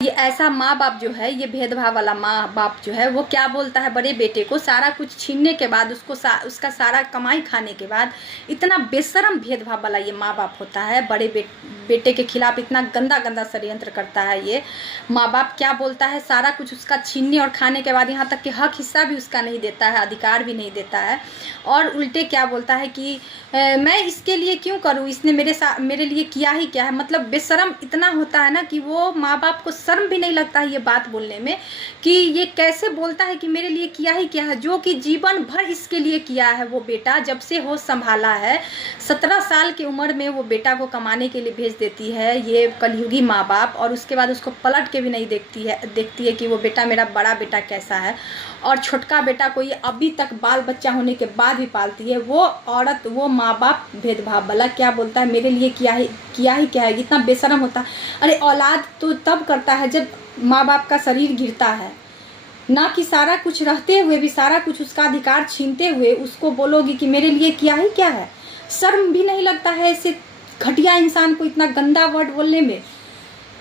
ये ऐसा माँ बाप जो है, ये भेदभाव वाला माँ बाप जो है, वो क्या बोलता है बड़े बेटे को, सारा कुछ छीनने के बाद उसको उसका सारा कमाई खाने के बाद इतना बेशरम भेदभाव वाला ये माँ बाप होता है। बड़े बेटे के खिलाफ इतना गंदा गंदा षड्यंत्र करता है ये माँ बाप। क्या बोलता है, सारा कुछ उसका छीनने और खाने के बाद यहाँ तक कि हक हिस्सा भी उसका नहीं देता है, अधिकार भी नहीं देता है। और उल्टे क्या बोलता है कि मैं इसके लिए क्यों करूँ, इसने मेरे लिए किया ही क्या है। मतलब बेशरम इतना होता है ना कि वो माँ बाप को शर्म भी नहीं लगता है ये बात बोलने में कि ये कैसे बोलता है कि मेरे लिए किया ही क्या है, जो कि जीवन भर इसके लिए किया है। वो बेटा जब से होश संभाला है, 17 साल की उम्र में वो बेटा को कमाने के लिए भेज देती है ये कलयुगी माँ बाप, और उसके बाद उसको पलट के भी नहीं देखती है कि वो बेटा मेरा बड़ा बेटा कैसा है। और छोटका बेटा को ये अभी तक बाल बच्चा होने के बाद भी पालती है। वो औरत, वो माँ बाप भेदभाव वाला क्या बोलता है, मेरे लिए किया ही क्या है, इतना बेशरम होता है। अरे औलाद तो तब करता है जब माँ बाप का शरीर गिरता है, ना कि सारा कुछ रहते हुए भी, सारा कुछ उसका अधिकार छीनते हुए उसको बोलोगी कि मेरे लिए किया ही क्या है। शर्म भी नहीं लगता है ऐसे घटिया इंसान को इतना गंदा वर्ड बोलने में,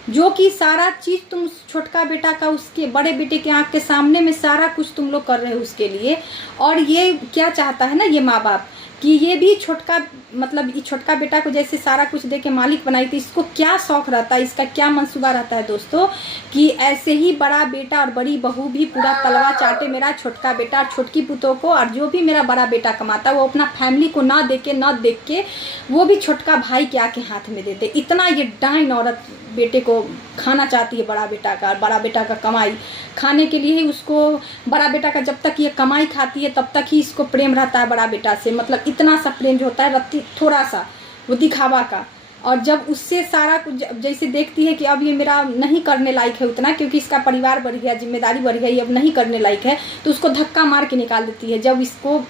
जो कि सारा चीज़ तुम छोटका बेटा का उसके बड़े बेटे के आँख के सामने में सारा कुछ तुम लोग कर रहे हो उसके लिए। और ये क्या चाहता है ना ये माँ बाप कि ये भी छोटका, मतलब ये छोटका बेटा को जैसे सारा कुछ दे के मालिक बनाई थी, इसको क्या शौक रहता है, इसका क्या मंसूबा रहता है दोस्तों कि ऐसे ही बड़ा बेटा और बड़ी बहू भी पूरा तलवा चाटे मेरा छोटका बेटा और छोटकी पुतों को, और जो भी मेरा बड़ा बेटा कमाता है वो अपना फैमिली को ना देख के वो भी छोटका भाई के आके हाथ में देते। इतना ये डाइन औरत बेटे को खाना चाहती है बड़ा बेटा का, और बड़ा बेटा का कमाई खाने के लिए ही उसको, बड़ा बेटा का जब तक ये कमाई खाती है तब तक ही इसको प्रेम रहता है बड़ा बेटा से। मतलब इतना सा प्रेम जो होता है रत्ती थोड़ा सा वो दिखावा का। और जब उससे सारा कुछ जैसे देखती है कि अब ये मेरा नहीं करने लायक है उतना, क्योंकि इसका परिवार बढ़ गया, जिम्मेदारी बढ़ गई, अब नहीं करने लायक है, तो उसको धक्का मार के निकाल देती है। जब इसको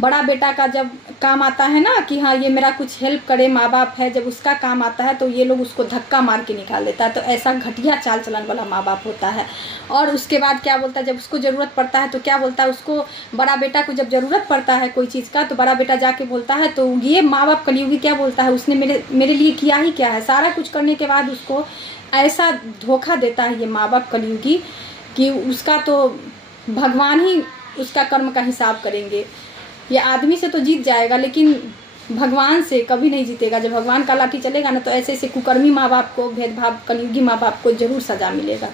बड़ा बेटा का जब काम आता है ना कि हाँ ये मेरा कुछ हेल्प करे, माँ बाप है, जब उसका काम आता है तो ये लोग उसको धक्का मार के निकाल देता है। तो ऐसा घटिया चाल चलन वाला माँ बाप होता है। और उसके बाद क्या बोलता है, जब उसको ज़रूरत पड़ता है तो क्या बोलता है, उसको बड़ा बेटा को जब ज़रूरत पड़ता है कोई चीज़ का तो बड़ा बेटा जाके बोलता है, तो ये माँ बाप कलयुगी क्या बोलता है, उसने मेरे लिए किया ही क्या है। सारा कुछ करने के बाद उसको ऐसा धोखा देता है ये माँ बाप कलयुगी कि उसका तो भगवान ही उसका कर्म का हिसाब करेंगे। ये आदमी से तो जीत जाएगा लेकिन भगवान से कभी नहीं जीतेगा। जब भगवान का लाठी चलेगा ना तो ऐसे ऐसे कुकर्मी माँ बाप को, भेदभाव कलयुगी माँ बाप को जरूर सजा मिलेगा।